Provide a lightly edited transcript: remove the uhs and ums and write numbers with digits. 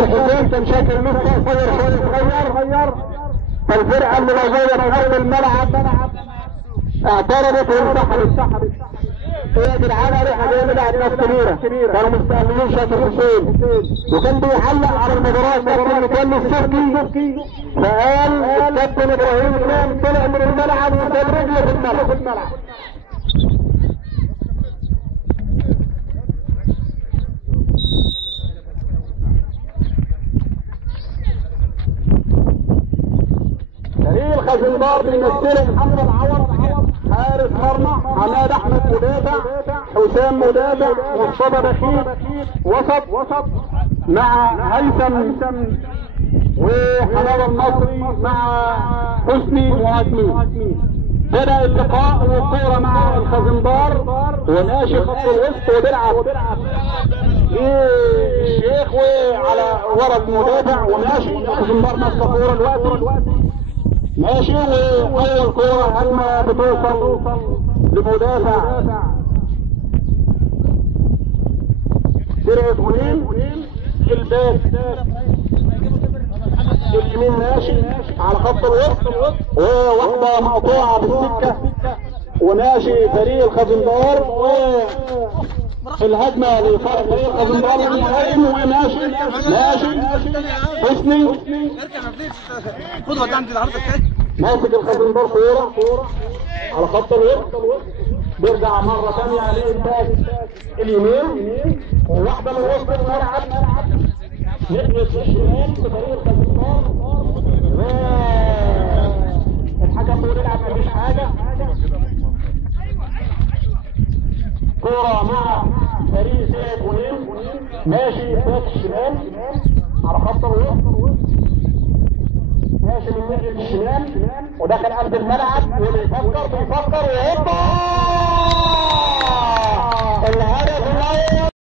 الحسين كان شاكل نص صغير صغير. فالفرقه اللي موجوده في ارض الملعب اعترضت وانسحبت. يا جدعان انا جاي على الناس كبيره كانوا مستقبلين شاكر حسين، وكان بيعلق على المباراه كابتن مكان السبكي، فقال الكابتن ابراهيم امام طلع من الملعب وساب رجله في الملعب. فريق الخزندار بيمثله محمد العوض حارس مرمى، عماد احمد مدافع، حسام مدافع، مصطفى بخيت وسط مع هيثم وحماد النصري مع حسني مهاجمين. بدأ اللقاء والكورة مع الخزندار وماشي خط الوسط وبيلعب الشيخ وعلى ورا المدافع وماشي الخزندار ماسكه كورة الوقت ماشي، واول كورة هجمة بتوصل لمدافع فرقة غنيم الباك اليمين ماشي على خط الوسط وواحدة مقطوعة بالسكة وماشي فريق الخزندار الهجمة لفريق الخزندار المهاجم وماشي حسني ماسك الخزندار كورة على خط الوسط بيرجع مرة ثانية عليه الباك اليمين وواحدة من وسط الملعب نقلت الشمال لفريق الخزندار الحكم بيقول يلعب مفيش حاجة. كورة مع فريق سيد غنيم ماشي باك الشمال على خط الوسط ماشي من ناحية الشمال ودخل قلب الملعب وبيفكر وهوبا